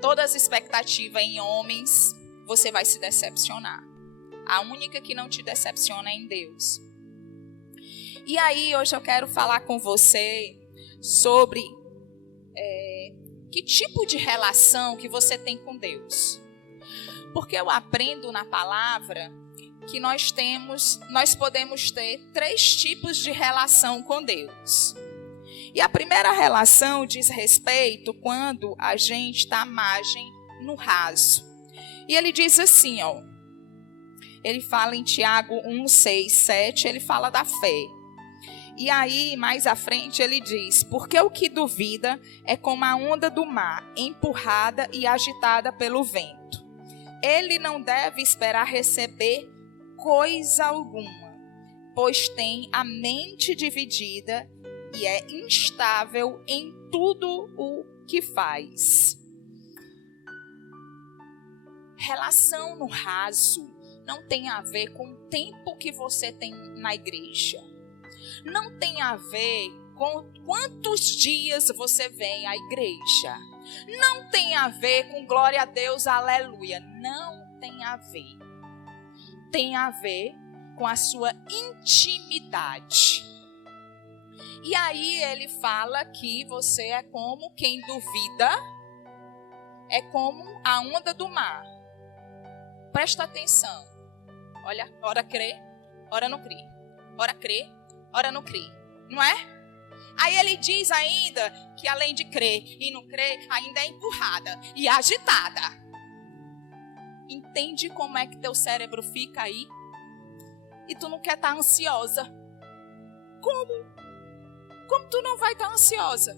todas as expectativas em homens, você vai se decepcionar. A única que não te decepciona é em Deus. E aí, hoje eu quero falar com você sobre que tipo de relação que você tem com Deus. Porque eu aprendo na palavra que nós podemos ter 3 tipos de relação com Deus. E a primeira relação diz respeito quando a gente está à margem, no raso. E ele diz assim, ó. Ele fala em Tiago 1, 6, 7, ele fala da fé. E aí, mais à frente, ele diz, porque o que duvida é como a onda do mar, empurrada e agitada pelo vento. Ele não deve esperar receber coisa alguma, pois tem a mente dividida e é instável em tudo o que faz. Relação no raso não tem a ver com o tempo que você tem na igreja. Não tem a ver com quantos dias você vem à igreja. Não tem a ver com glória a Deus, aleluia. Não tem a ver. Tem a ver com a sua intimidade. E aí ele fala que você é como quem duvida, é como a onda do mar. Presta atenção. Olha, ora crê, ora não crê. Ora crê, ora não crê. Não é? Aí ele diz ainda que além de crer e não crer, ainda é empurrada e agitada. Entende como é que teu cérebro fica aí? E tu não quer estar ansiosa. Como? Como tu não vai estar ansiosa?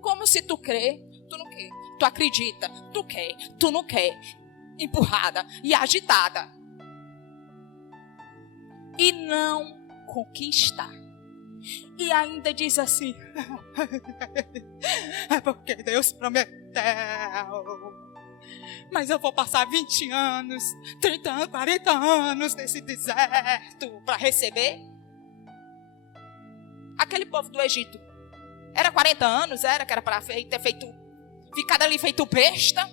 Como se tu crê, tu não quer. Tu acredita, tu quer, tu não quer. Empurrada e agitada. E não conquista. E ainda diz assim, é porque Deus prometeu. Mas eu vou passar 20 anos, 30 anos, 40 anos nesse deserto para receber. Aquele povo do Egito, era 40 anos? Era que era para ter feito, ficado ali feito besta?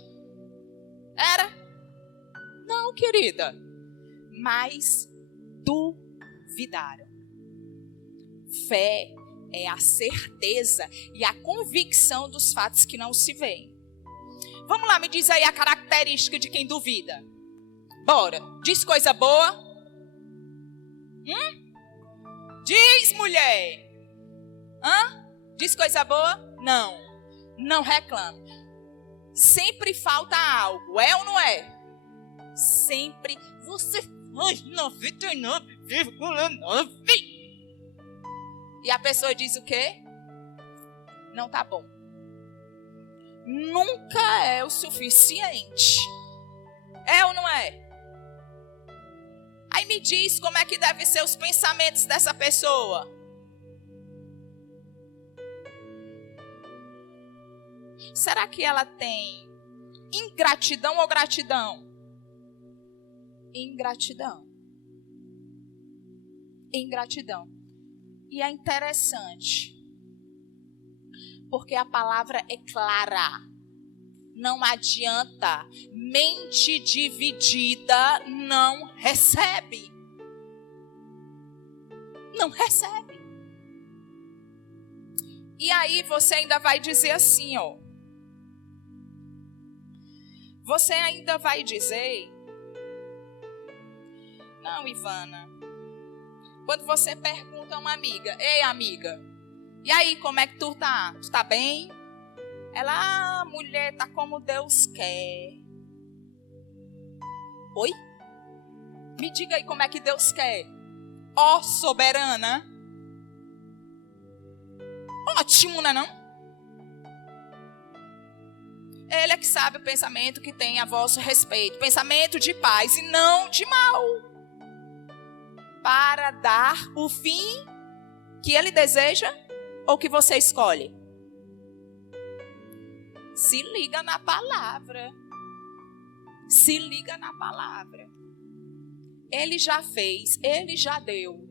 Era? Não, querida. Mas duvidaram. Fé é a certeza e a convicção dos fatos que não se veem. Vamos lá, me diz aí a característica de quem duvida. Bora, diz coisa boa. Diz, mulher. Diz coisa boa? Não. Não reclama. Sempre falta algo, é ou não é? Sempre você faz 99,9. E a pessoa diz o quê? Não tá bom. Nunca é o suficiente. É ou não é? Aí me diz como é que devem ser os pensamentos dessa pessoa. Será que ela tem ingratidão ou gratidão? Ingratidão. Ingratidão. E é interessante, porque a palavra é clara. Não adianta. Mente dividida não recebe. Não recebe. E aí você ainda vai dizer assim, ó. Você ainda vai dizer... Não, Ivana. Quando você pergunta a uma amiga, ei, amiga, e aí, como é que tu tá? Tu tá bem? Ela, mulher, tá como Deus quer. Oi? Me diga aí como é que Deus quer. Ó, soberana. Ótimo, não é? Ele é que sabe o pensamento que tem a vosso respeito. Pensamento de paz e não de mal. Para dar o fim que ele deseja ou que você escolhe? Se liga na palavra. Se liga na palavra. Ele já fez, ele já deu.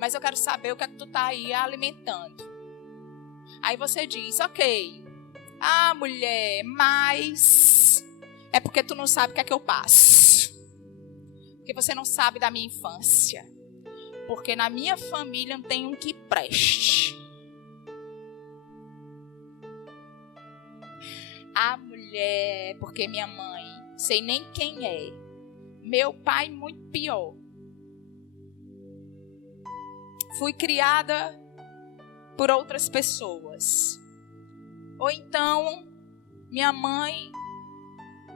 Mas eu quero saber o que é que tu tá aí alimentando. Aí você diz, ok, Ah, mulher, mas é porque tu não sabe o que é que eu passo. Porque você não sabe da minha infância. Porque na minha família não tem um que preste. Ah, mulher, porque minha mãe, sei nem quem é. Meu pai, muito pior. Fui criada por outras pessoas. Ou então, minha mãe,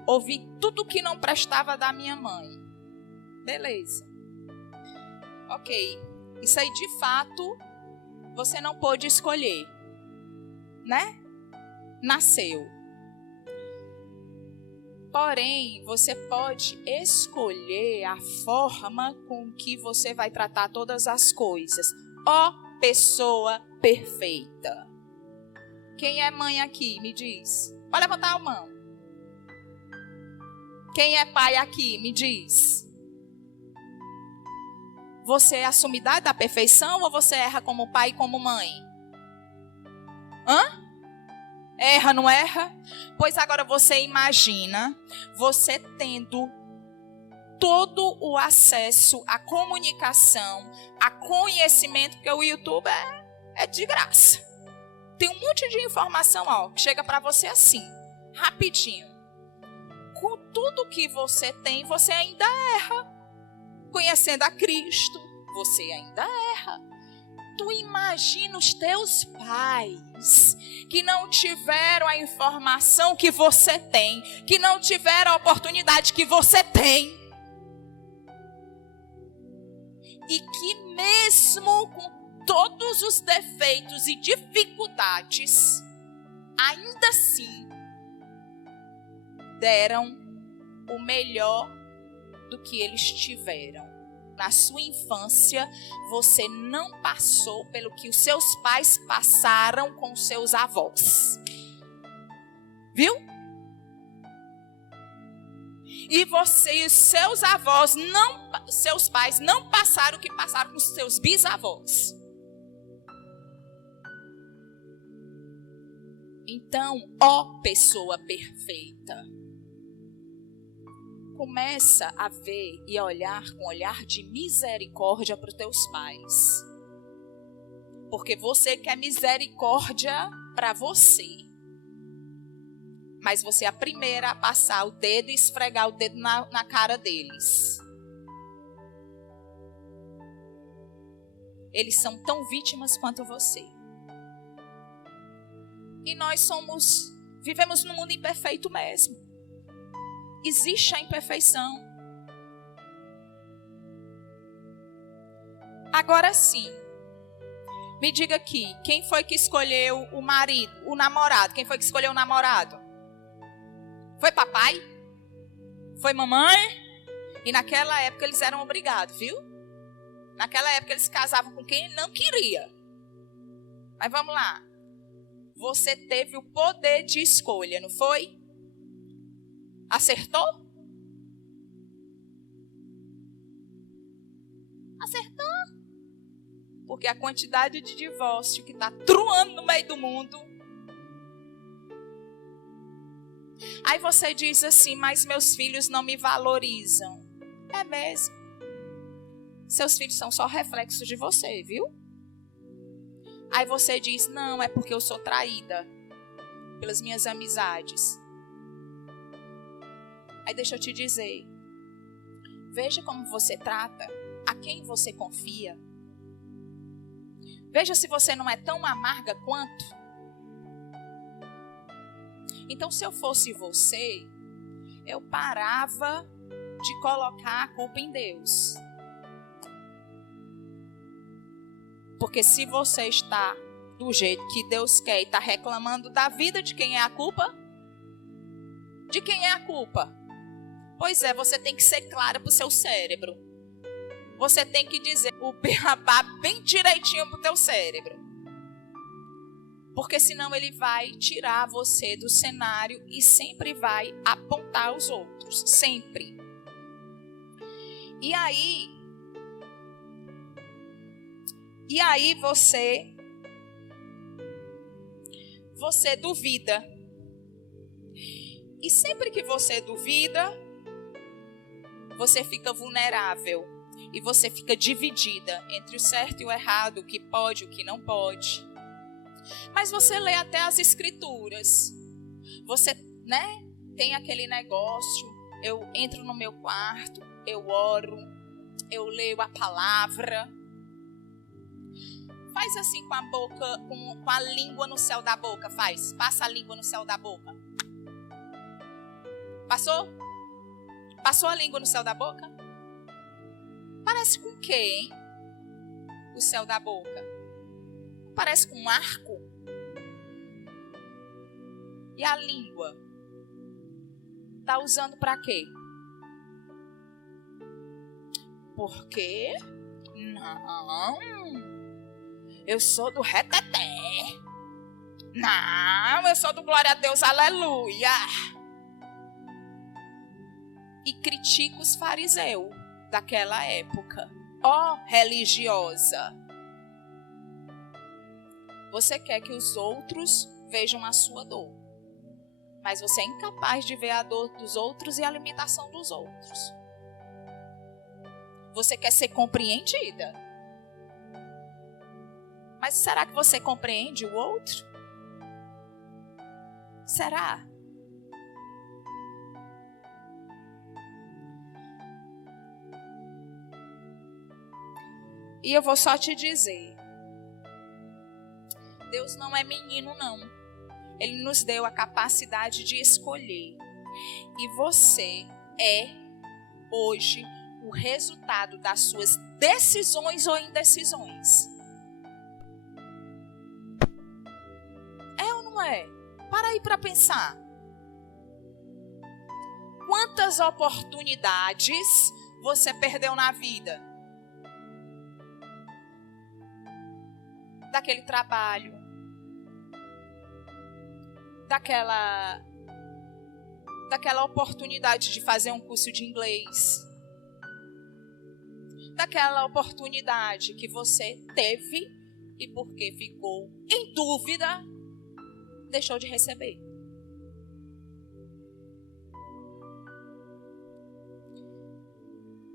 ouvi tudo que não prestava da minha mãe. Beleza. Ok. Isso aí, de fato, você não pôde escolher. Né? Nasceu. Porém, você pode escolher a forma com que você vai tratar todas as coisas. Ó, pessoa perfeita. Quem é mãe aqui? Me diz. Pode levantar a mão. Quem é pai aqui? Me diz. Você é a sumidade da perfeição ou você erra como pai e como mãe? Hã? Erra, não erra? Pois agora você imagina você tendo todo o acesso à comunicação, a conhecimento, porque o YouTube é de graça. Tem um monte de informação, ó, que chega para você assim, rapidinho. Com tudo que você tem, você ainda erra. Conhecendo a Cristo, você ainda erra. Tu imagina os teus pais que não tiveram a informação que você tem, que não tiveram a oportunidade que você tem. E que mesmo com todos os defeitos e dificuldades, ainda assim, deram o melhor do que eles tiveram. Na sua infância, você não passou pelo que os seus pais passaram com os seus avós. Viu? E você e os seus avós, seus pais não passaram o que passaram com os seus bisavós. Então, ó pessoa perfeita, começa a ver e a olhar com um olhar de misericórdia para os teus pais. Porque você quer misericórdia para você. Mas você é a primeira a passar o dedo e esfregar o dedo na cara deles. Eles são tão vítimas quanto você. E nós vivemos num mundo imperfeito mesmo. Existe a imperfeição. Agora sim, me diga aqui, quem foi que escolheu o marido, o namorado? Quem foi que escolheu o namorado? Foi papai? Foi mamãe? E naquela época eles eram obrigados, viu? Naquela época eles casavam com quem não queria. Mas vamos lá. Você teve o poder de escolha, não foi? Acertou? Acertou? Porque a quantidade de divórcio que está truando no meio do mundo. Aí você diz assim, mas meus filhos não me valorizam. É mesmo. Seus filhos são só reflexos de você, viu? Aí você diz, não, é porque eu sou traída pelas minhas amizades. Aí deixa eu te dizer, veja como você trata, a quem você confia. Veja se você não é tão amarga quanto. Então, se eu fosse você, eu parava de colocar a culpa em Deus. Porque se você está do jeito que Deus quer e está reclamando da vida, de quem é a culpa? De quem é a culpa? Pois é, você tem que ser clara para o seu cérebro. Você tem que dizer o beabá bem direitinho para o teu cérebro. Porque senão ele vai tirar você do cenário e sempre vai apontar os outros. Sempre. E aí você duvida. E sempre que você duvida, você fica vulnerável. E você fica dividida entre o certo e o errado, o que pode e o que não pode. Mas você lê até as escrituras. Você, tem aquele negócio. Eu entro no meu quarto, eu oro, eu leio a palavra. Faz assim com a boca, com a língua no céu da boca, faz. Passa a língua no céu da boca. Passou? Passou a língua no céu da boca? Parece com o quê, hein? O céu da boca. Parece com um arco. E a língua? Tá usando para quê? Por quê? Não. Eu sou do reteté. Não, eu sou do glória a Deus, aleluia. E critica os fariseus daquela época. Ó, religiosa. Você quer que os outros vejam a sua dor. Mas você é incapaz de ver a dor dos outros e a limitação dos outros. Você quer ser compreendida. Mas será que você compreende o outro? Será? E eu vou só te dizer. Deus não é menino, não. Ele nos deu a capacidade de escolher. E você é, hoje, o resultado das suas decisões ou indecisões. É ou não é? Para aí para pensar. Quantas oportunidades você perdeu na vida? Daquele trabalho, daquela oportunidade de fazer um curso de inglês, daquela oportunidade que você teve e porque ficou em dúvida, deixou de receber.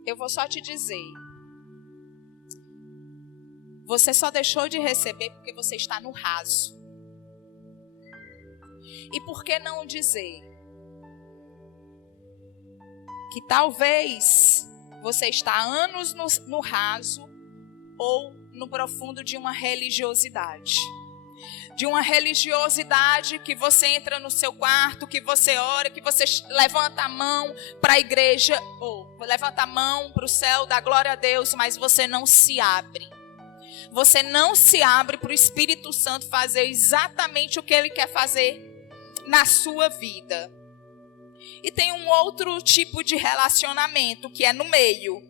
Eu vou só te dizer. Você só deixou de receber porque você está no raso. E por que não dizer que talvez você está há anos no raso ou no profundo de uma religiosidade? De uma religiosidade que você entra no seu quarto, que você ora, que você levanta a mão para a igreja, ou levanta a mão para o céu, dá glória a Deus, mas você não se abre. Você não se abre para o Espírito Santo fazer exatamente o que Ele quer fazer na sua vida. E tem um outro tipo de relacionamento, que é no meio.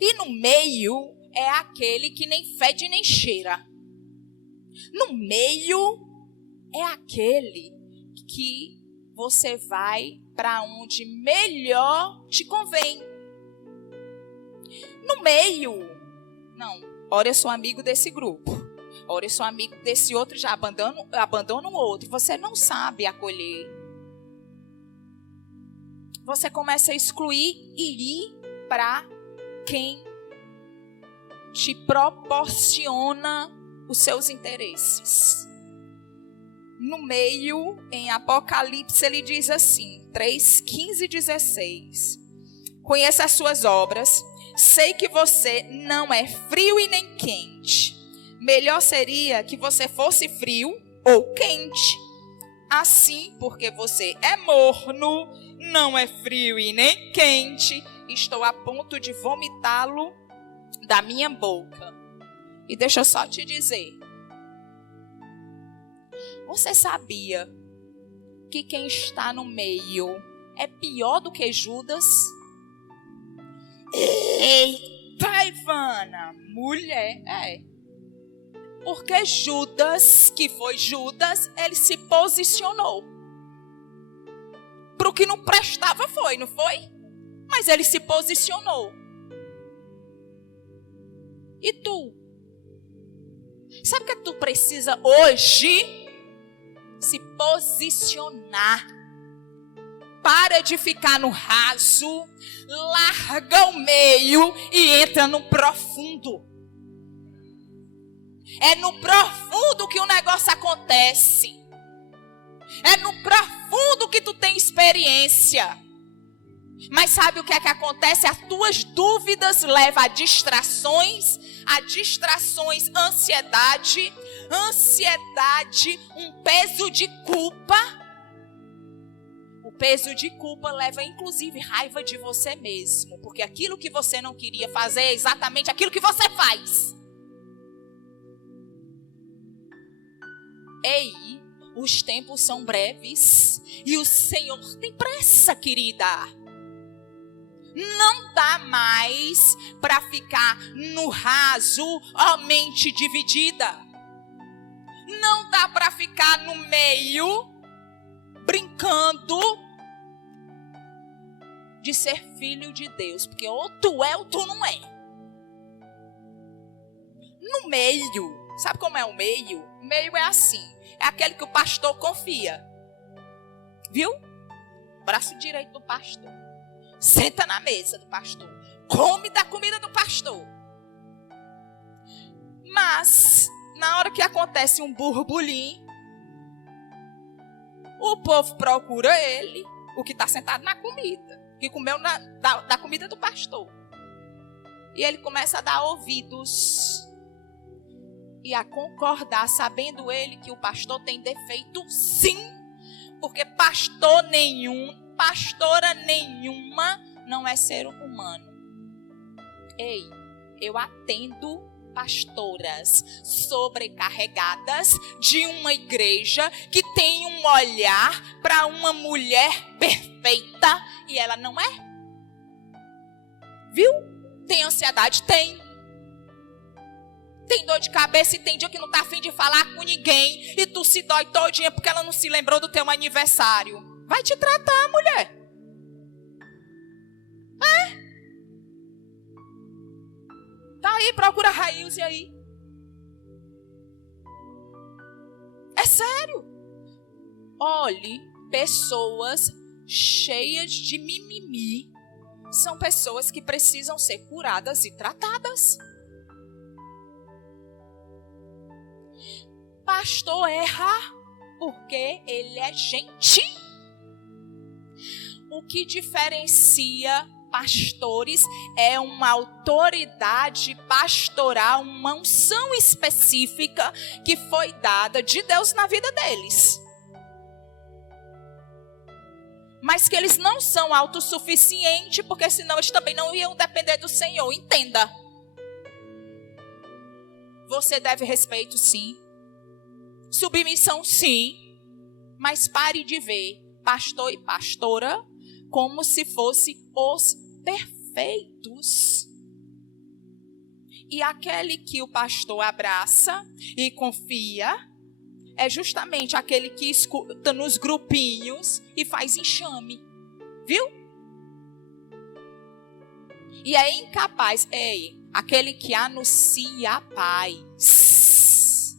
E no meio é aquele que nem fede nem cheira. No meio é aquele que você vai para onde melhor te convém. No meio, não. Ora, eu sou amigo desse grupo. Ora, eu sou amigo desse outro, já abandono o outro. Você não sabe acolher. Você começa a excluir e ir para quem te proporciona os seus interesses. No meio, em Apocalipse, ele diz assim, 3, 15 e 16. Conheça as suas obras. Sei que você não é frio e nem quente. Melhor seria que você fosse frio ou quente. Assim, porque você é morno, não é frio e nem quente, estou a ponto de vomitá-lo da minha boca. E deixa eu só te dizer. Você sabia que quem está no meio é pior do que Judas? Eita, Ivana, mulher, porque Judas, que foi Judas, ele se posicionou. Para o que não prestava não foi? Mas ele se posicionou. E tu? Sabe o que tu precisa hoje? Se posicionar. para de ficar no raso, larga o meio e entra no profundo. É no profundo que o negócio acontece. É no profundo que tu tem experiência. Mas sabe o que é que acontece? As tuas dúvidas levam a distrações, ansiedade, um peso de culpa. O peso de culpa leva inclusive raiva de você mesmo, porque aquilo que você não queria fazer é exatamente aquilo que você faz. Ei, os tempos são breves e o Senhor tem pressa, querida. Não dá mais para ficar no raso, ó mente dividida. Não dá para ficar no meio, brincando de ser filho de Deus. Porque ou tu é ou tu não é. No meio, sabe como é o meio? O meio é assim, é aquele que o pastor confia. Viu? Braço direito do pastor. Senta na mesa do pastor. Come da comida do pastor. Mas, na hora que acontece um burburinho, o povo procura ele, o que está sentado na comida, que comeu da comida do pastor. E ele começa a dar ouvidos e a concordar, sabendo ele que o pastor tem defeito, sim, porque pastora nenhuma não é ser humano. Ei, eu atendo pastoras sobrecarregadas de uma igreja que tem um olhar para uma mulher perfeita e ela não é. Viu? Tem ansiedade? Tem. Tem dor de cabeça e tem dia que não está a fim de falar com ninguém e tu se dói todinha porque ela não se lembrou do teu aniversário. Vai te tratar, mulher. Tá aí, procura raios e aí. É sério. Olhe, pessoas cheias de mimimi são pessoas que precisam ser curadas e tratadas. Pastor erra porque ele é gente. O que diferencia pastores é uma autoridade pastoral, uma unção específica que foi dada de Deus na vida deles. Mas que eles não são autossuficientes, porque senão eles também não iam depender do Senhor. Entenda. Você deve respeito, sim. Submissão, sim. Mas pare de ver pastor e pastora como se fossem os perfeitos. E aquele que o pastor abraça e confia é justamente aquele que escuta nos grupinhos e faz enxame. Viu? E é incapaz, aquele que anuncia a paz.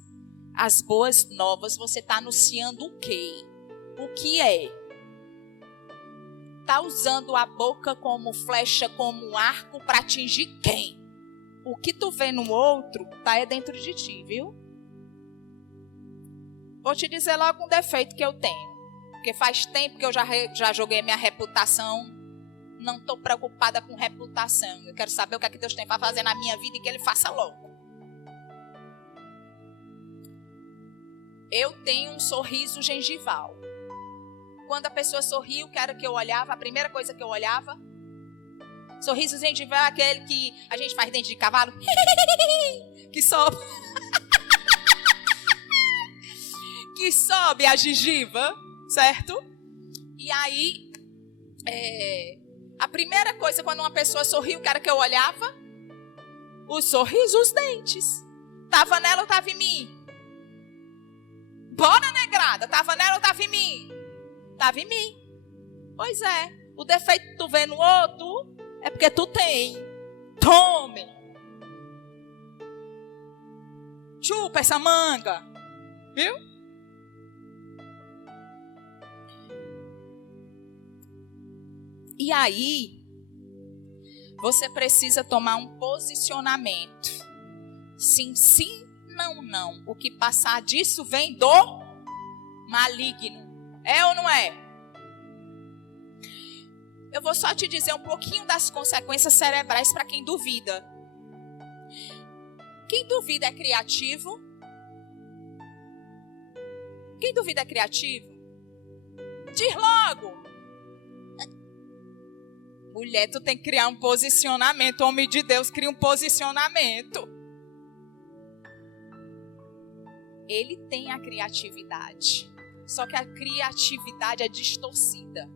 As boas novas, você está anunciando o quê? O que é? Está usando a boca como flecha, como arco para atingir quem? O que tu vê no outro está dentro de ti, viu? Vou te dizer logo um defeito que eu tenho. Porque faz tempo que eu já joguei minha reputação. Não estou preocupada com reputação. Eu quero saber o que é que Deus tem para fazer na minha vida e que Ele faça logo. Eu tenho um sorriso gengival. Quando a pessoa sorriu, que era que eu olhava, a primeira coisa que eu olhava. Sorriso gengival é aquele que a gente faz dente de cavalo. Que sobe. Que sobe a gengiva, certo? E aí, a primeira coisa quando uma pessoa sorriu, que era que eu olhava, o sorriso, os dentes. Tava nela ou tava em mim? Bora, negrada, tava nela ou tava em mim? Tava em mim. Pois é, o defeito que tu vê no outro é porque tu tem. Tome. Chupa essa manga. Viu? E aí, você precisa tomar um posicionamento. Sim, sim, não, não. O que passar disso vem do maligno. É ou não é? Eu vou só te dizer um pouquinho das consequências cerebrais para quem duvida. Quem duvida é criativo? Quem duvida é criativo? Diz logo. Mulher, tu tem que criar um posicionamento. O homem de Deus cria um posicionamento. Ele tem a criatividade. Só que a criatividade é distorcida.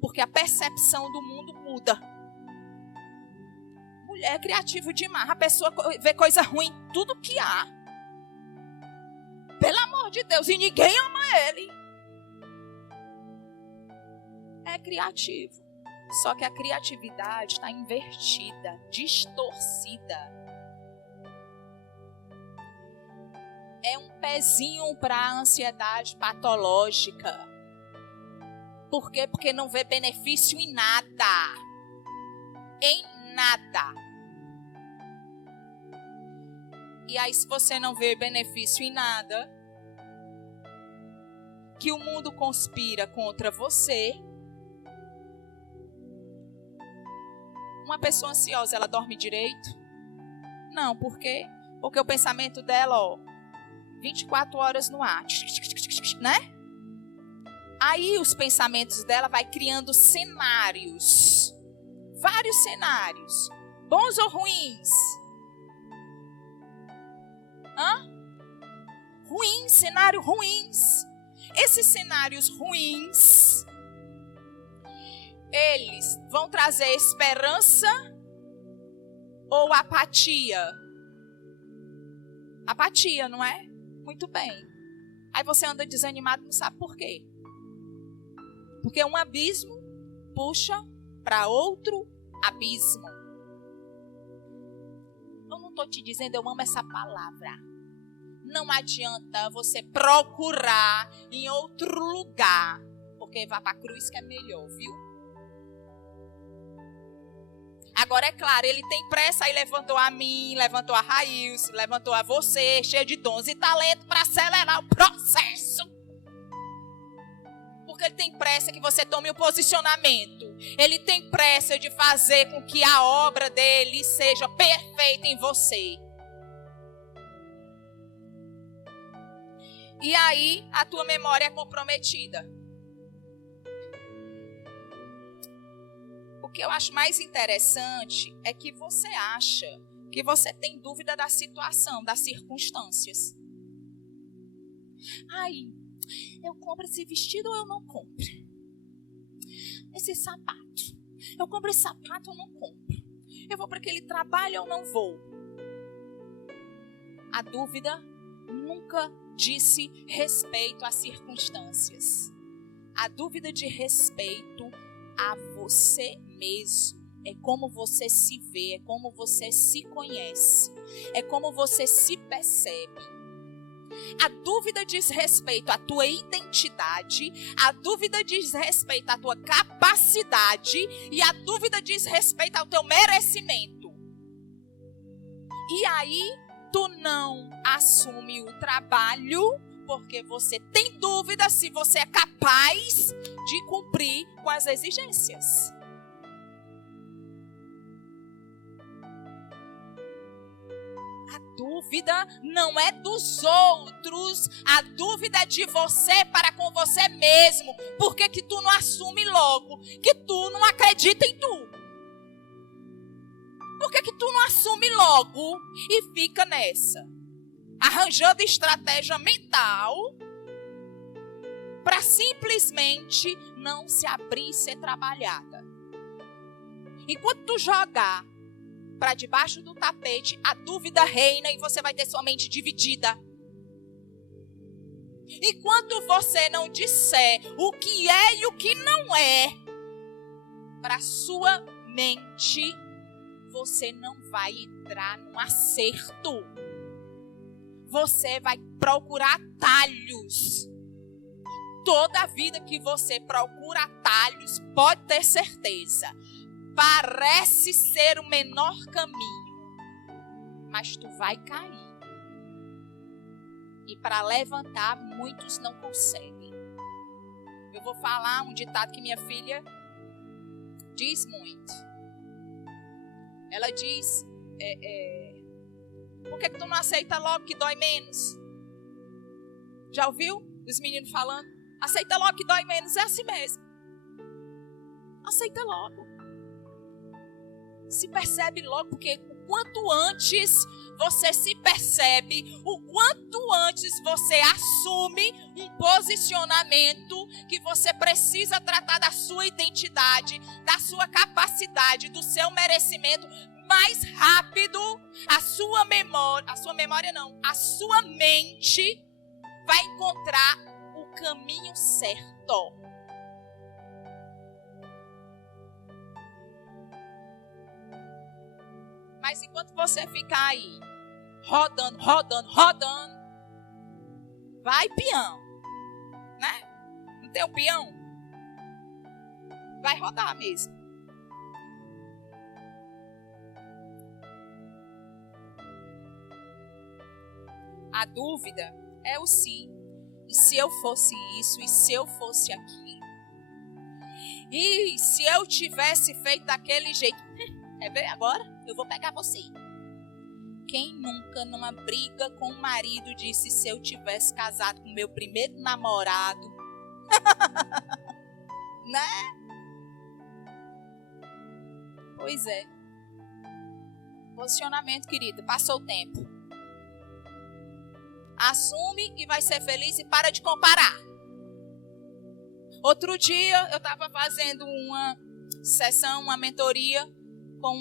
Porque a percepção do mundo muda. Mulher é criativa demais. A pessoa vê coisa ruim em tudo que há. Pelo amor de Deus. E ninguém ama ele. É criativo. Só que a criatividade está invertida, distorcida. É um pezinho para a ansiedade patológica. Por quê? Porque não vê benefício em nada. Em nada. E aí, se você não vê benefício em nada, que o mundo conspira contra você. Uma pessoa ansiosa, ela dorme direito? Não, por quê? Porque o pensamento dela, 24 horas no ar, né? Aí os pensamentos dela vai criando cenários. Vários cenários. Bons ou ruins? Ruins, cenários ruins. Esses cenários ruins, eles vão trazer esperança ou apatia? Apatia, não é? Muito bem. Aí você anda desanimado e não sabe por quê. Porque um abismo puxa para outro abismo. Eu não estou te dizendo, eu amo essa palavra. Não adianta você procurar em outro lugar. Porque vai para a cruz que é melhor, viu? Agora é claro, ele tem pressa, aí levantou a mim, levantou a Raílson, levantou a você, cheio de dons e talento para acelerar o processo. Porque ele tem pressa que você tome o posicionamento. Ele tem pressa de fazer com que a obra dele seja perfeita em você. E aí a tua memória é comprometida. O que eu acho mais interessante é que você acha que você tem dúvida da situação, das circunstâncias. Ai, eu compro esse vestido ou eu não compro? Esse sapato. Eu compro esse sapato ou não compro? Eu vou para aquele trabalho ou não vou? A dúvida nunca disse respeito às circunstâncias. A dúvida de respeito a você mesmo. É como você se vê, é como você se conhece, é como você se percebe. A dúvida diz respeito à tua identidade, a dúvida diz respeito à tua capacidade e a dúvida diz respeito ao teu merecimento. E aí, tu não assume o trabalho porque você tem dúvida se você é capaz de cumprir com as exigências. A dúvida não é dos outros, a dúvida é de você para com você mesmo. Por que que tu não assume logo que tu não acredita em tu? Por que que tu não assume logo e fica nessa? Arranjando estratégia mental para simplesmente não se abrir e ser trabalhada. Enquanto tu jogar para debaixo do tapete, a dúvida reina e você vai ter sua mente dividida. Enquanto você não disser o que é e o que não é para sua mente, você não vai entrar num acerto. Você vai procurar atalhos. Toda a vida que você procura atalhos, pode ter certeza, parece ser o menor caminho, mas tu vai cair. E para levantar, muitos não conseguem. Eu vou falar um ditado que minha filha diz muito. Ela diz, por que tu não aceita logo que dói menos? Já ouviu os meninos falando? Aceita logo que dói menos, é assim mesmo. Aceita logo. Se percebe logo, porque o quanto antes você se percebe, o quanto antes você assume um posicionamento que você precisa tratar da sua identidade, da sua capacidade, do seu merecimento, mais rápido a sua mente vai encontrar o caminho certo. Mas enquanto você ficar aí, rodando, vai peão, né? Não tem o peão? Vai rodar mesmo. A dúvida é o sim. E se eu fosse isso? E se eu fosse aquilo? E se eu tivesse feito daquele jeito? É bem agora? Eu vou pegar você. Quem nunca numa briga com o marido disse: se eu tivesse casado com meu primeiro namorado? Né? Pois é. Posicionamento, querida. Passou o tempo. Assume e vai ser feliz e para de comparar. Outro dia eu estava fazendo uma sessão, uma mentoria com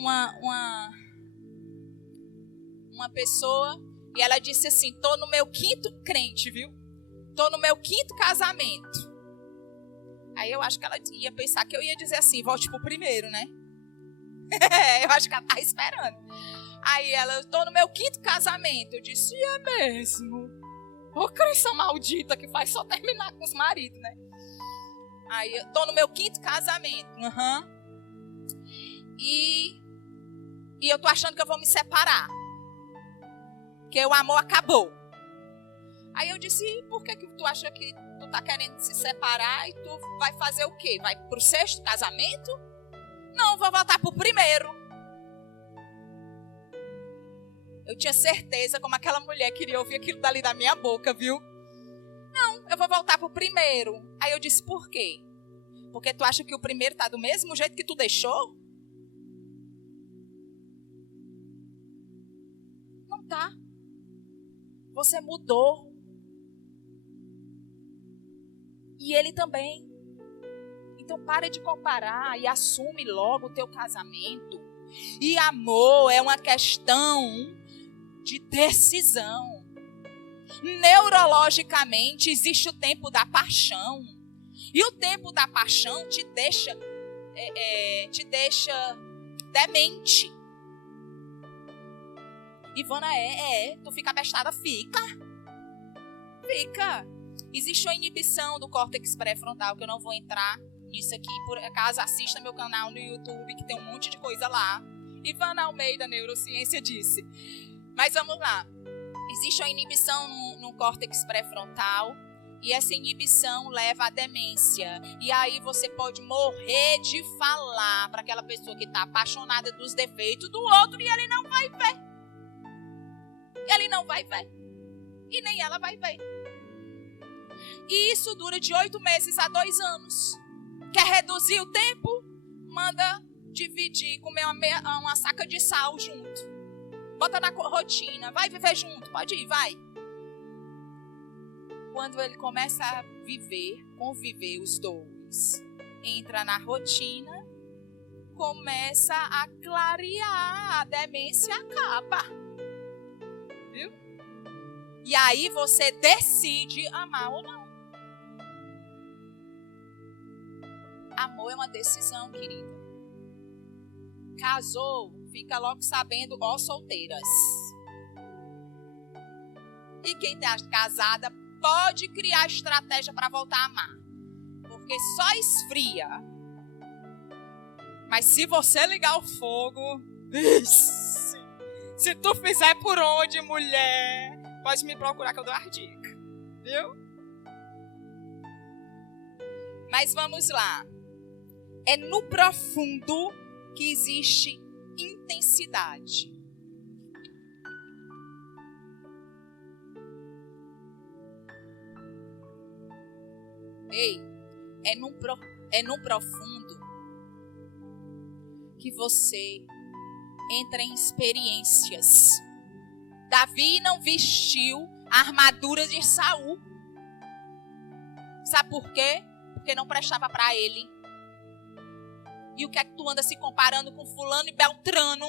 uma pessoa e ela disse assim: tô no meu 5º crente, viu? Tô no meu 5º casamento. Aí eu acho que ela ia pensar que eu ia dizer assim: volte pro primeiro, né? Eu acho que ela tá esperando. Aí ela: tô no meu 5º casamento. Eu disse: é mesmo? Ô cristã maldita que faz só terminar com os maridos, né? Aí eu tô no meu 5º casamento. E eu tô achando que eu vou me separar. Porque o amor acabou. Aí eu disse: e por que tu acha que tu tá querendo se separar e tu vai fazer o quê? Vai pro 6º casamento? Não, vou voltar pro primeiro. Eu tinha certeza como aquela mulher queria ouvir aquilo dali da minha boca, viu? Não, eu vou voltar pro primeiro. Aí eu disse: por quê? Porque tu acha que o primeiro tá do mesmo jeito que tu deixou? Não tá. Você mudou. E ele também. Então pare de comparar e assume logo o teu casamento. E amor é uma questão de decisão. Neurologicamente existe o tempo da paixão. E o tempo da paixão te deixa demente. Ivana, tu fica abestada? Fica. Existe uma inibição do córtex pré-frontal, que eu não vou entrar nisso aqui. Por acaso, assista meu canal no YouTube, que tem um monte de coisa lá. Ivana Almeida, Neurociência, disse. Mas vamos lá. Existe uma inibição no córtex pré-frontal. E essa inibição leva à demência. E aí você pode morrer de falar para aquela pessoa que está apaixonada dos defeitos do outro e ele não vai ver. Ele não vai ver. E nem ela vai ver. E isso dura de 8 meses a 2 anos. Quer reduzir o tempo? Manda dividir, comer uma saca de sal junto. Bota na rotina. Vai viver junto. Pode ir, vai. Quando ele começa a conviver os dois, entra na rotina, começa a clarear, a demência acaba. Viu? E aí você decide amar ou não. Amor é uma decisão, querida. Casou, fica logo sabendo, solteiras. E quem está casada pode criar estratégia para voltar a amar. Porque só esfria. Mas se você ligar o fogo... Se tu fizer por onde, mulher, pode me procurar que eu dou as dicas. Viu? Mas vamos lá. É no profundo que existe intensidade. Ei, é no profundo que você entra em experiências. Davi não vestiu a armadura de Saul. Sabe por quê? Porque não prestava para ele. E o que é que tu anda se comparando com fulano e beltrano?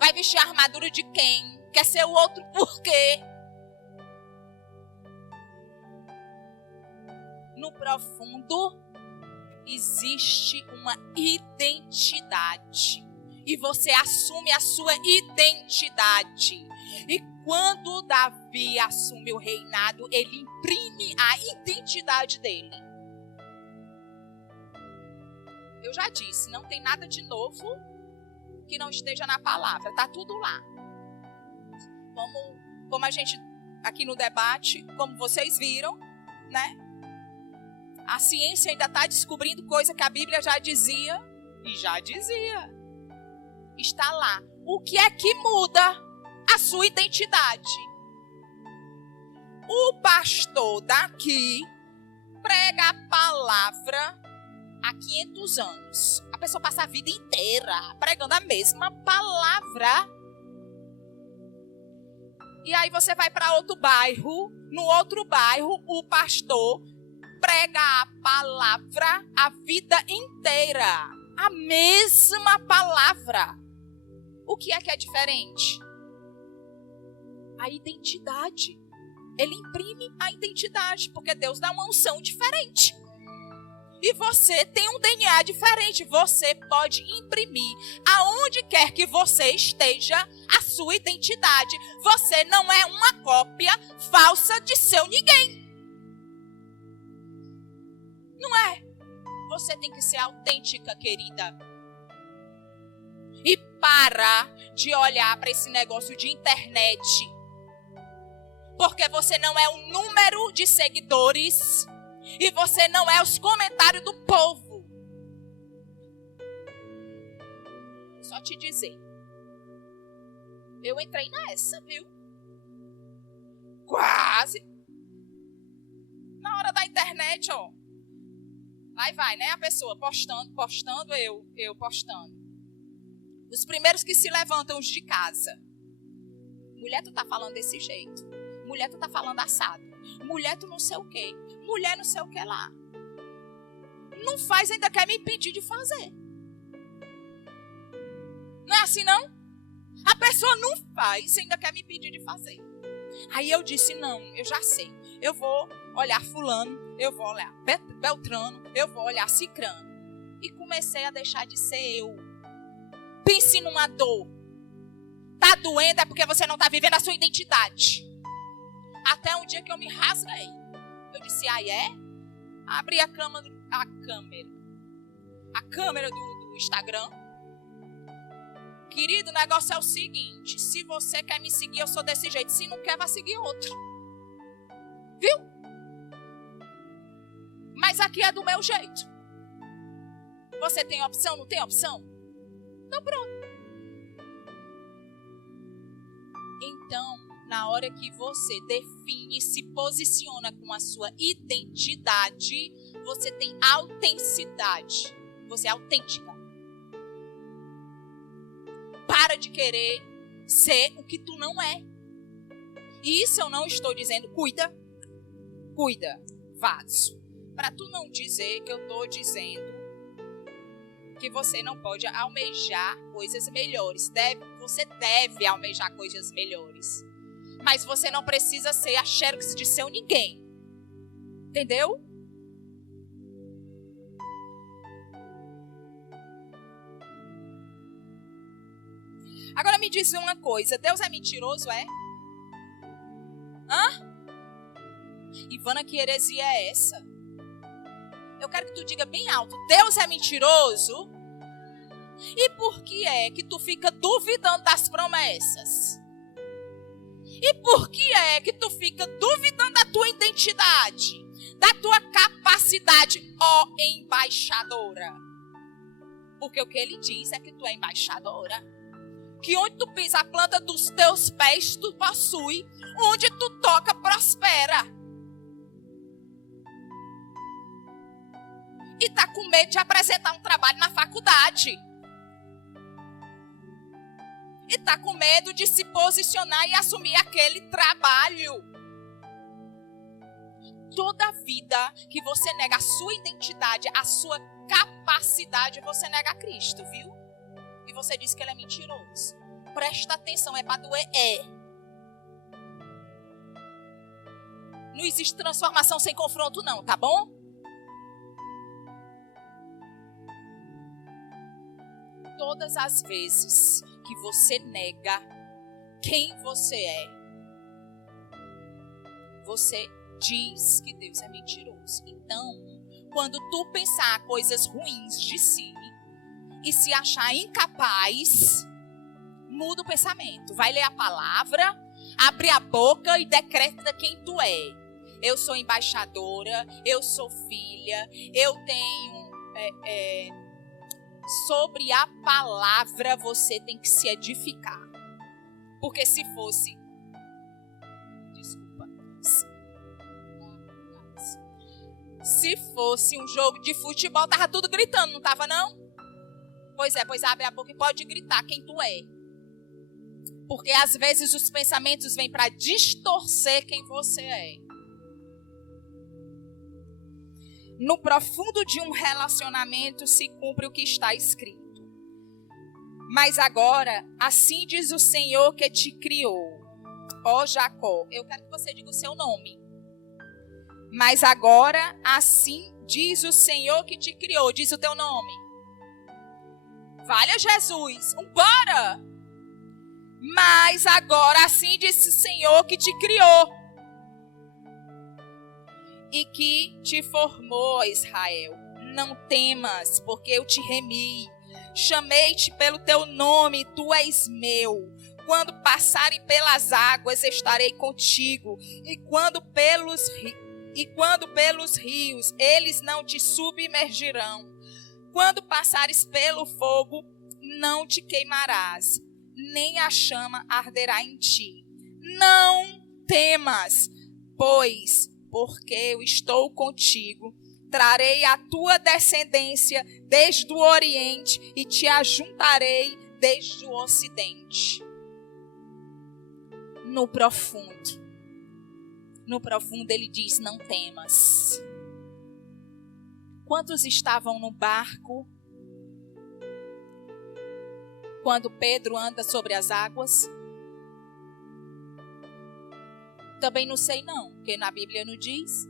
Vai vestir a armadura de quem? Quer ser o outro por quê? No profundo existe uma identidade. E você assume a sua identidade. E quando Davi assume o reinado, ele imprime a identidade dele. Eu já disse, não tem nada de novo que não esteja na palavra. Está tudo lá. Como a gente, aqui no debate, como vocês viram, né? A ciência ainda está descobrindo coisa que a Bíblia já dizia. E já dizia. Está lá. O que é que muda a sua identidade? O pastor daqui prega a palavra há 500 anos. A pessoa passa a vida inteira pregando a mesma palavra. E aí você vai para outro bairro. No outro bairro, o pastor prega a palavra a vida inteira. A mesma palavra. O que é diferente? A identidade. Ele imprime a identidade, porque Deus dá uma unção diferente. E você tem um DNA diferente. Você pode imprimir, aonde quer que você esteja, a sua identidade. Você não é uma cópia falsa de seu ninguém. Não é. Você tem que ser autêntica, querida. E para de olhar para esse negócio de internet. Porque você não é o número de seguidores. E você não é os comentários do povo. Vou só te dizer. Eu entrei nessa, viu? Quase. Na hora da internet, ó. Aí vai, né? A pessoa postando, eu postando. Os primeiros que se levantam, os de casa. Mulher, tu tá falando desse jeito. Mulher, tu tá falando assado. Mulher, tu não sei o quê. Mulher, não sei o que lá. Não faz, ainda quer me impedir de fazer. Não é assim, não? A pessoa não faz, ainda quer me impedir de fazer. Aí eu disse, não, eu já sei. Eu vou olhar fulano, eu vou olhar beltrano, eu vou olhar cicrano. E comecei a deixar de ser eu. Pense numa dor. Tá doendo é porque você não tá vivendo a sua identidade. Até um dia que eu me rasguei. Eu disse, é? Abri a câmera do Instagram. Querido, o negócio é o seguinte. Se você quer me seguir, eu sou desse jeito. Se não quer, vai seguir outro. Viu? Mas aqui é do meu jeito. Você tem opção? Não tem opção? Então pronto. Então, na hora que você define, se posiciona com a sua identidade, você tem autenticidade. Você é autêntica. Para de querer ser o que tu não é. E isso eu não estou dizendo, cuida, vaso. Para tu não dizer que eu estou dizendo que você não pode almejar coisas melhores. Você deve almejar coisas melhores. Mas você não precisa ser a xerox de seu ninguém. Entendeu? Agora me diz uma coisa. Deus é mentiroso, é? Hã? Ivana, que heresia é essa? Eu quero que tu diga bem alto: Deus é mentiroso? E por que é que tu fica duvidando das promessas? E por que é que tu fica duvidando da tua identidade, da tua capacidade, ó embaixadora? Porque o que ele diz é que tu é embaixadora. Que onde tu pisa a planta dos teus pés, tu possui. Onde tu toca, prospera. E tá com medo de apresentar um trabalho na faculdade. E tá com medo de se posicionar e assumir aquele trabalho. Toda vida que você nega a sua identidade, a sua capacidade, você nega a Cristo, viu? E você diz que ele é mentiroso. Presta atenção, é para doer? É. Não existe transformação sem confronto não, tá bom? Todas as vezes que você nega quem você é, você diz que Deus é mentiroso. Então, quando tu pensar coisas ruins de si e se achar incapaz, muda o pensamento. Vai ler a palavra, abre a boca e decreta quem tu é. Eu sou embaixadora, eu sou filha, eu tenho... Sobre a palavra você tem que se edificar. Porque se fosse... Desculpa. Se fosse um jogo de futebol, tava tudo gritando, não tava não? Pois abre a boca e pode gritar quem tu é. Porque às vezes os pensamentos vêm para distorcer quem você é. No profundo de um relacionamento se cumpre o que está escrito. Mas agora, assim diz o Senhor que te criou, ó Jacó. Eu quero que você diga o seu nome. Mas agora, assim diz o Senhor que te criou. Diz o teu nome. Valha Jesus. Vambora! Mas agora, assim diz o Senhor que te criou. E que te formou, Israel. Não temas, porque eu te remi. Chamei-te pelo teu nome, tu és meu. Quando passarem pelas águas, estarei contigo. E quando pelos rios, eles não te submergirão. Quando passares pelo fogo, não te queimarás, nem a chama arderá em ti. Não temas, pois... porque eu estou contigo, trarei a tua descendência desde o Oriente e te ajuntarei desde o Ocidente. No profundo ele diz, não temas. Quantos estavam no barco quando Pedro anda sobre as águas? Também não sei não, porque na Bíblia não diz.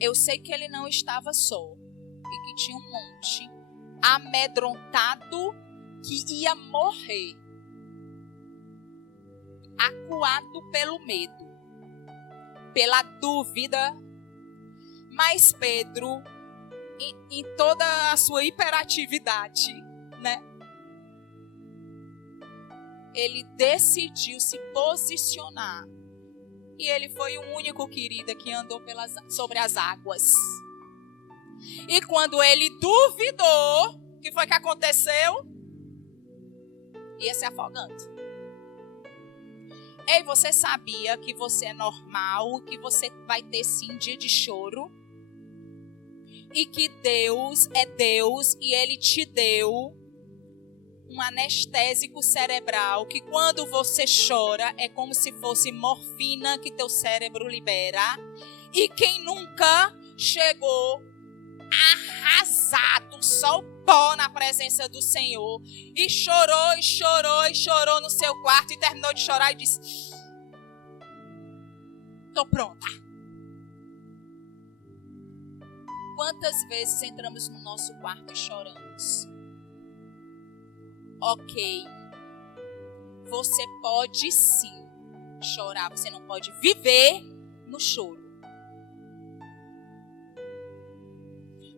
Eu sei que ele não estava só e que tinha um monte amedrontado que ia morrer, acuado pelo medo, pela dúvida. Mas Pedro, em toda a sua hiperatividade, né? Ele decidiu se posicionar. E ele foi o único, querida, que andou sobre as águas. E quando ele duvidou, o que foi que aconteceu? Ia se afogando. Ei, você sabia que você é normal, que você vai ter sim dia de choro? E que Deus é Deus e Ele te deu um anestésico cerebral, que quando você chora é como se fosse morfina que teu cérebro libera. E quem nunca chegou arrasado, só o pó na presença do Senhor, e chorou, e chorou, e chorou no seu quarto, e terminou de chorar e disse, estou pronta. Quantas vezes entramos no nosso quarto e choramos? Ok, você pode sim chorar, você não pode viver no choro.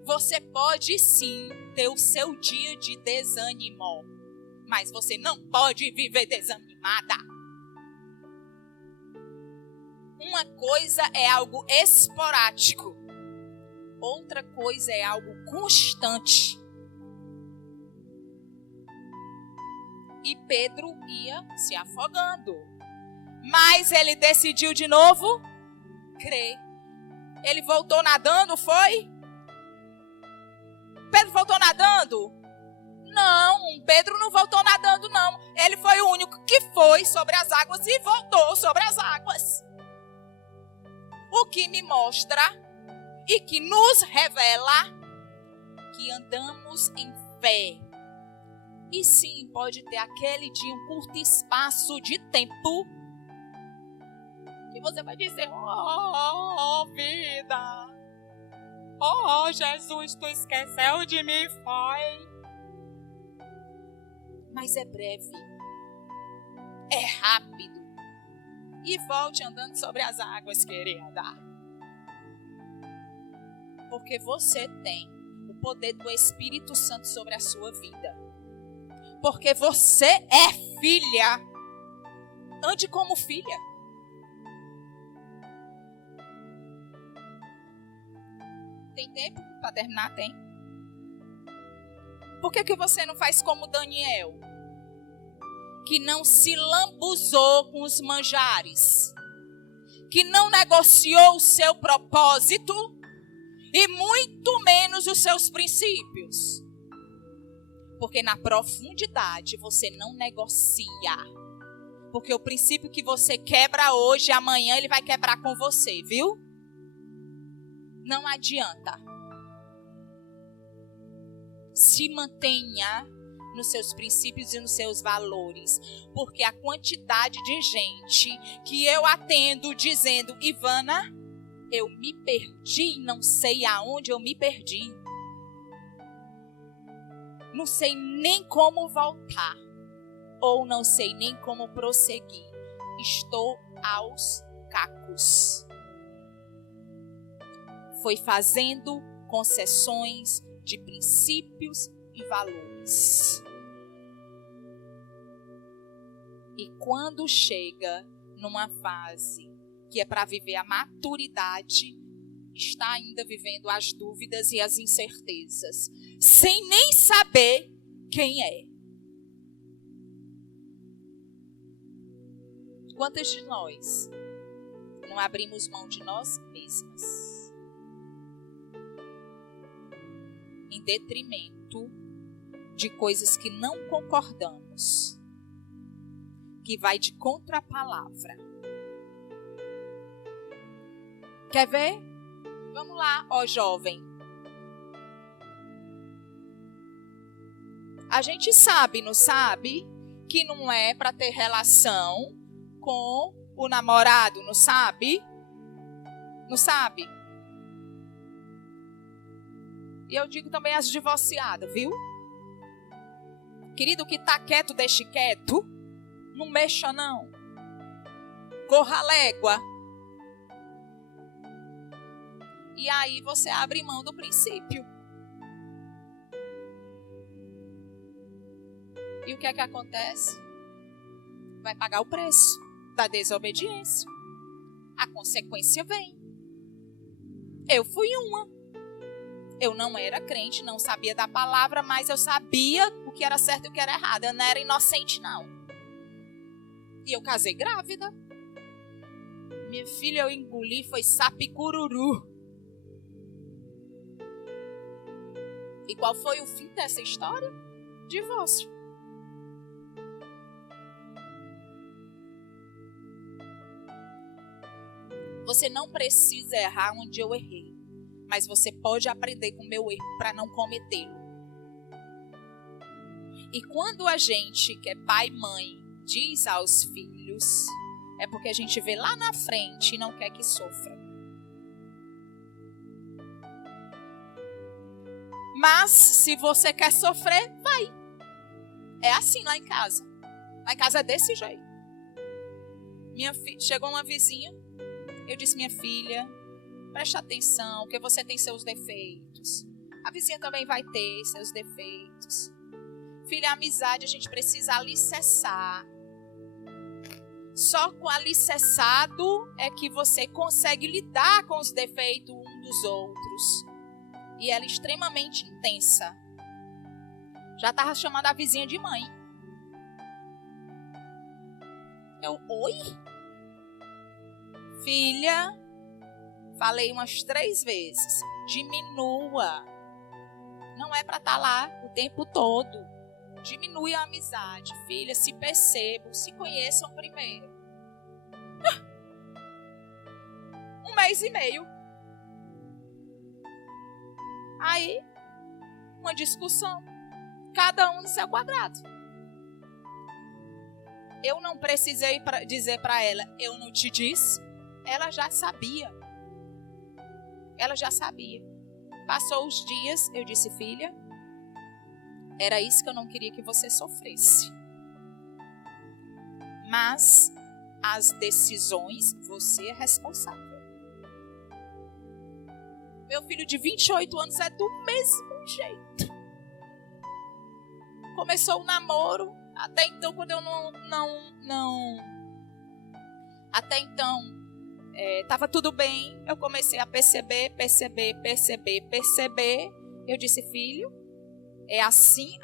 Você pode sim ter o seu dia de desânimo, mas você não pode viver desanimada. Uma coisa é algo esporádico, outra coisa é algo constante. E Pedro ia se afogando, mas ele decidiu de novo crer. Ele voltou nadando, foi? Pedro voltou nadando? Não, Pedro não voltou nadando, não. Ele foi o único que foi sobre as águas e voltou sobre as águas. O que me mostra e que nos revela que andamos em fé. E sim, pode ter aquele dia, um curto espaço de tempo, que você vai dizer, oh vida, oh Jesus, tu esqueceu de mim, foi. Mas é breve, é rápido. E volte andando sobre as águas, querida. Porque você tem o poder do Espírito Santo sobre a sua vida. Porque você é filha. Ande como filha. Tem tempo para terminar? Tem. Por que você não faz como Daniel? Que não se lambuzou com os manjares. Que não negociou o seu propósito. E muito menos os seus princípios. Porque na profundidade você não negocia. Porque o princípio que você quebra hoje, amanhã ele vai quebrar com você, viu? Não adianta. Se mantenha nos seus princípios e nos seus valores. Porque a quantidade de gente que eu atendo dizendo, Ivana, eu me perdi, não sei aonde eu me perdi. Não sei nem como voltar. Ou não sei nem como prosseguir. Estou aos cacos. Foi fazendo concessões de princípios e valores. E quando chega numa fase que é para viver a maturidade, está ainda vivendo as dúvidas e as incertezas, sem nem saber quem é. Quantas de nós não abrimos mão de nós mesmas em detrimento de coisas que não concordamos, que vai de contra a palavra? Quer ver? Vamos lá, ó jovem. A gente sabe, não sabe, que não é para ter relação com o namorado, não sabe? Não sabe? E eu digo também as divorciadas, viu? Querido, que tá quieto, deixe quieto. Não mexa, não. Corra a légua. E aí você abre mão do princípio. E o que é que acontece? Vai pagar o preço da desobediência. A consequência vem. Eu fui uma. Eu não era crente, não sabia da palavra, mas eu sabia o que era certo e o que era errado. Eu não era inocente, não. E eu casei grávida. Minha filha, eu engoli, foi sapicururu. E qual foi o fim dessa história? Divórcio. Você não precisa errar onde eu errei. Mas você pode aprender com o meu erro para não cometê-lo. E quando a gente, que é pai e mãe, diz aos filhos, é porque a gente vê lá na frente e não quer que sofra. Mas, se você quer sofrer, vai. É assim lá em casa. Lá em casa é desse jeito. Chegou uma vizinha, eu disse, minha filha, preste atenção, que você tem seus defeitos. A vizinha também vai ter seus defeitos. Filha, a amizade a gente precisa alicerçar. Só com alicerçado é que você consegue lidar com os defeitos um dos outros. E ela é extremamente intensa. Já estava chamando a vizinha de mãe. Oi? Filha, falei umas 3 vezes. Diminua. Não é para estar lá o tempo todo. Diminui a amizade. Filha, se percebam, se conheçam primeiro. 1 mês e meio. Aí, uma discussão. Cada um no seu quadrado. Eu não precisei dizer para ela, eu não te disse. Ela já sabia. Ela já sabia. Passou os dias, eu disse, filha, era isso que eu não queria que você sofresse. Mas as decisões, você é responsável. Meu filho de 28 anos é do mesmo jeito. Começou o namoro. Até então, quando eu até então, estava tudo bem. Eu comecei a perceber. Eu disse, filho, é assim.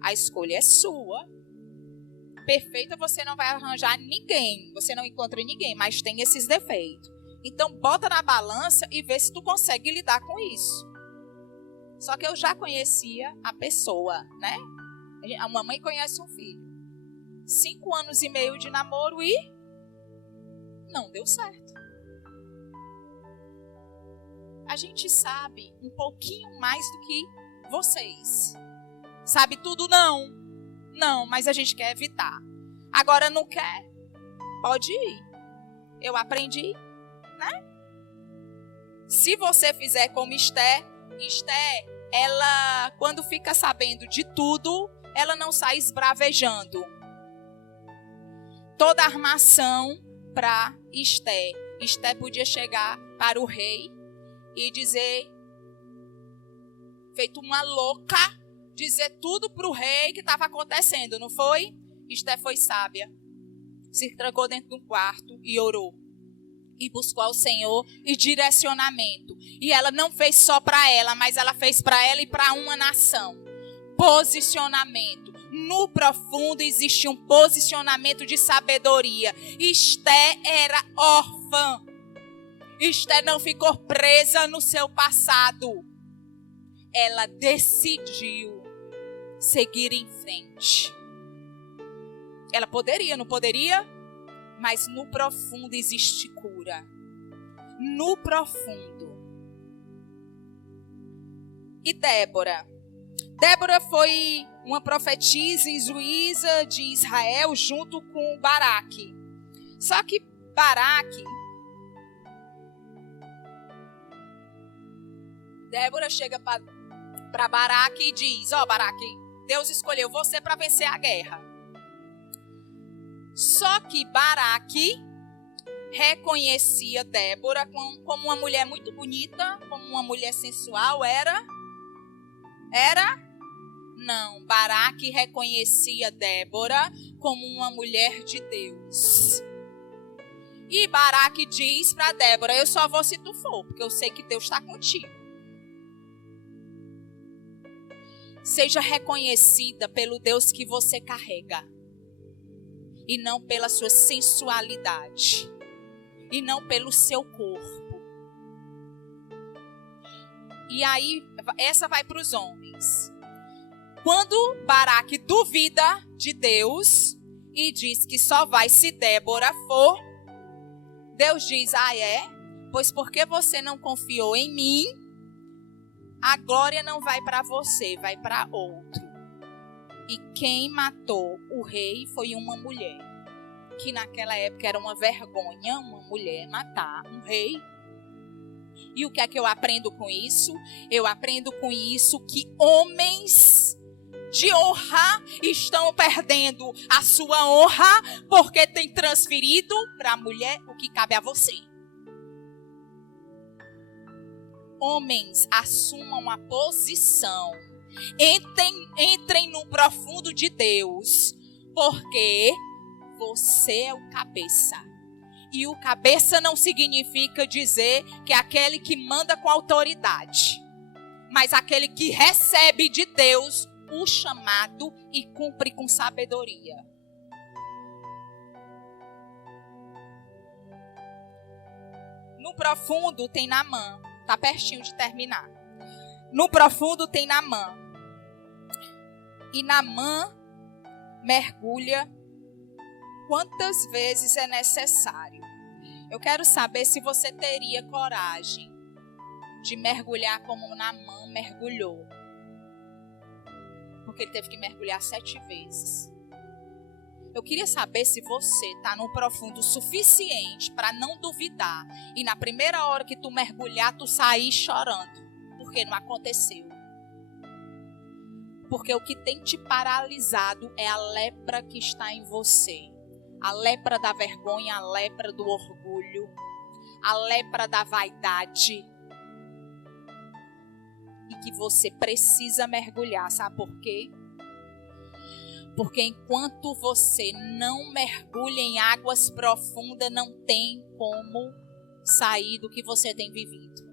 A escolha é sua. Perfeita você não vai arranjar ninguém. Você não encontra ninguém, mas tem esses defeitos. Então, bota na balança e vê se tu consegue lidar com isso. Só que eu já conhecia a pessoa, né? A mamãe conhece um filho. 5 anos e meio de namoro e não deu certo. A gente sabe um pouquinho mais do que vocês. Sabe tudo? Não. Não, mas a gente quer evitar. Agora não quer? Pode ir. Eu aprendi, né? Se você fizer como Esther, ela, quando fica sabendo de tudo, ela não sai esbravejando. Toda armação para Esther. Esther podia chegar para o rei e dizer, feito uma louca, dizer tudo para o rei que estava acontecendo, não foi? Esther foi sábia. Se trancou dentro de um quarto e orou. E buscou ao Senhor e direcionamento. E ela não fez só para ela, mas ela fez para ela e para uma nação. Posicionamento. No profundo existe um posicionamento de sabedoria. Esther era órfã. Esther não ficou presa no seu passado. Ela decidiu seguir em frente. Ela poderia, não poderia? Mas no profundo existe cura. No profundo. E Débora? Débora foi uma profetisa e juíza de Israel junto com Baraque. Só que Baraque, Débora chega para Baraque e diz, Baraque, Deus escolheu você para vencer a guerra. Só que Baraque reconhecia Débora como uma mulher muito bonita, como uma mulher sensual. Era? Não, Baraque reconhecia Débora como uma mulher de Deus. E Baraque diz para Débora, eu só vou se tu for, porque eu sei que Deus está contigo. Seja reconhecida pelo Deus que você carrega. E não pela sua sensualidade. E não pelo seu corpo. E aí, essa vai para os homens. Quando Baraque duvida de Deus e diz que só vai se Débora for, Deus diz, pois porque você não confiou em mim, a glória não vai para você, vai para outro. E quem matou o rei foi uma mulher. Que naquela época era uma vergonha uma mulher matar um rei. E o que é que eu aprendo com isso? Eu aprendo com isso que homens de honra estão perdendo a sua honra porque tem transferido para a mulher o que cabe a você. Homens, assumam a posição. Entrem no profundo de Deus, porque você é o cabeça. E o cabeça não significa dizer que é aquele que manda com autoridade, mas aquele que recebe de Deus o chamado e cumpre com sabedoria. No profundo tem Naamã. Está pertinho de terminar. No profundo tem Naamã. E Naamã mergulha quantas vezes é necessário. Eu quero saber se você teria coragem de mergulhar como Naamã mergulhou. Porque ele teve que mergulhar 7 vezes. Eu queria saber se você está no profundo suficiente para não duvidar. E na primeira hora que tu mergulhar, tu sair chorando. Porque não aconteceu. Porque o que tem te paralisado é a lepra que está em você. A lepra da vergonha, a lepra do orgulho. A lepra da vaidade. E que você precisa mergulhar. Sabe por quê? Porque enquanto você não mergulha em águas profundas, não tem como sair do que você tem vivido.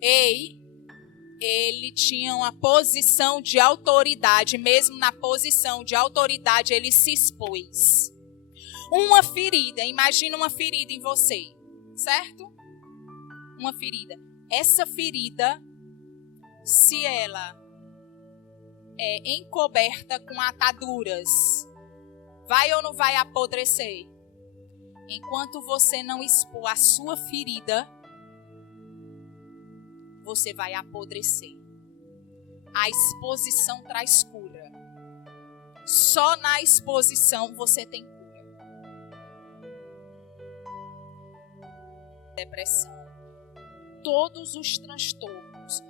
Ele tinha uma posição de autoridade. Mesmo na posição de autoridade, ele se expôs. Uma ferida, imagina uma ferida em você, certo? Uma ferida. Essa ferida, se ela encoberta com ataduras, vai ou não vai apodrecer? Enquanto você não expor a sua ferida, você vai apodrecer. A exposição traz cura. Só na exposição você tem cura. Depressão, todos os transtornos,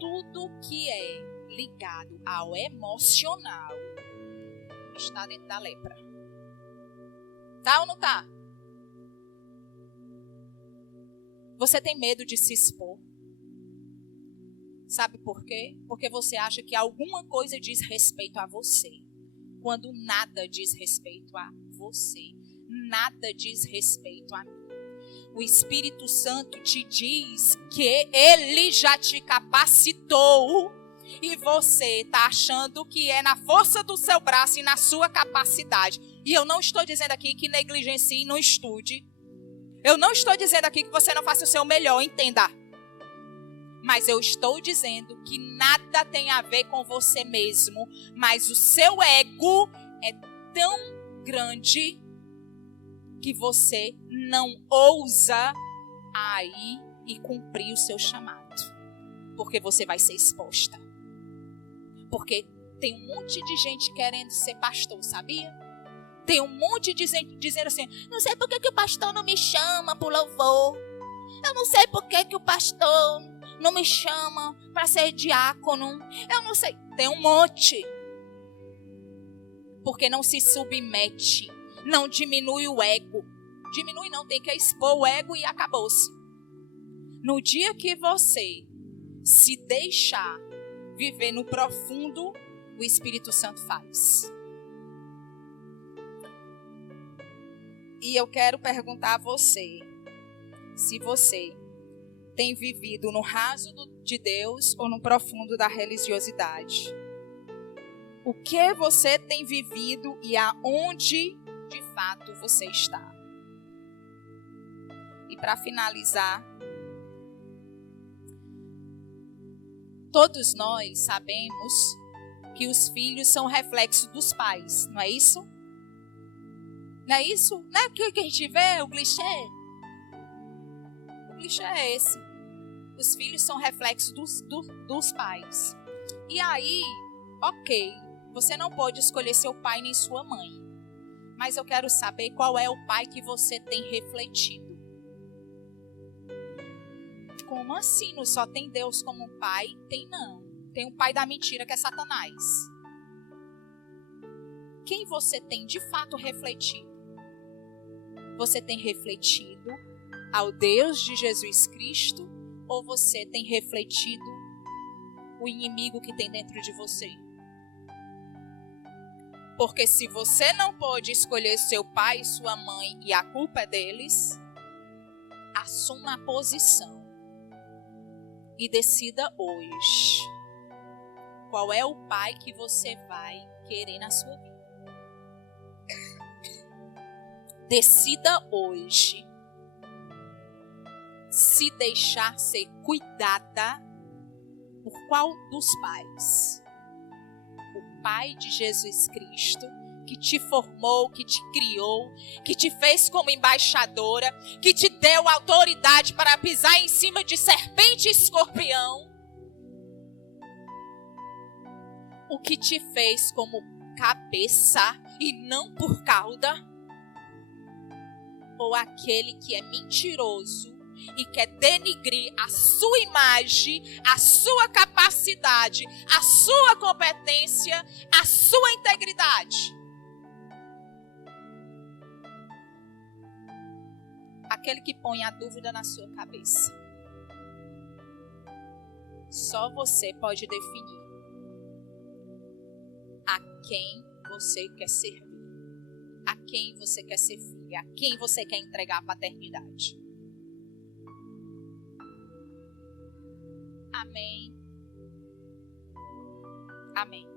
tudo que é ligado ao emocional está dentro da lepra. Tá ou não tá? Você tem medo de se expor. Sabe por quê? Porque você acha que alguma coisa diz respeito a você, quando nada diz respeito a você. Nada diz respeito a mim. O Espírito Santo te diz que Ele já te capacitou. E você está achando que é na força do seu braço e na sua capacidade. E eu não estou dizendo aqui que negligencie e não estude. Eu não estou dizendo aqui que você não faça o seu melhor, entenda. Mas eu estou dizendo que nada tem a ver com você mesmo. Mas o seu ego é tão grande que você não ousa ir e cumprir o seu chamado. Porque você vai ser exposta. Porque tem um monte de gente querendo ser pastor, sabia? Tem um monte de gente dizendo assim, não sei por que o pastor não me chama para o louvor. Eu não sei por que o pastor não me chama para ser diácono. Eu não sei. Tem um monte. Porque não se submete. Não diminui o ego. Diminui não, tem que expor o ego e acabou-se. No dia que você se deixar viver no profundo, o Espírito Santo faz. E eu quero perguntar a você, se você tem vivido no raso de Deus ou no profundo da religiosidade. O que você tem vivido e aonde de fato você está. E para finalizar, todos nós sabemos que os filhos são reflexo dos pais, não é isso? Não é isso? Não é aquilo que a gente vê, o clichê? O clichê é esse. Os filhos são reflexo dos pais. E aí, ok, você não pode escolher seu pai nem sua mãe. Mas eu quero saber qual é o pai que você tem refletido. Como assim? Não só tem Deus como pai? Tem não. Tem um pai da mentira que é Satanás. quem você tem de fato refletido? Você tem refletido ao Deus de Jesus Cristo ou você tem refletido o inimigo que tem dentro de você? Porque se você não pode escolher seu pai e sua mãe e a culpa é deles, assuma a posição e decida hoje qual é o pai que você vai querer na sua vida. Decida hoje se deixar ser cuidada por qual dos pais? O pai de Jesus Cristo, que te formou, que te criou, que te fez como embaixadora, que te deu autoridade para pisar em cima de serpente e escorpião. O que te fez como cabeça e não por cauda? Ou aquele que é mentiroso e quer denigrir a sua imagem, a sua capacidade, a sua competência, a sua integridade? Aquele que põe a dúvida na sua cabeça. Só você pode definir a quem você quer servir, a quem você quer ser filha, a quem você quer entregar a paternidade. Amém. Amém.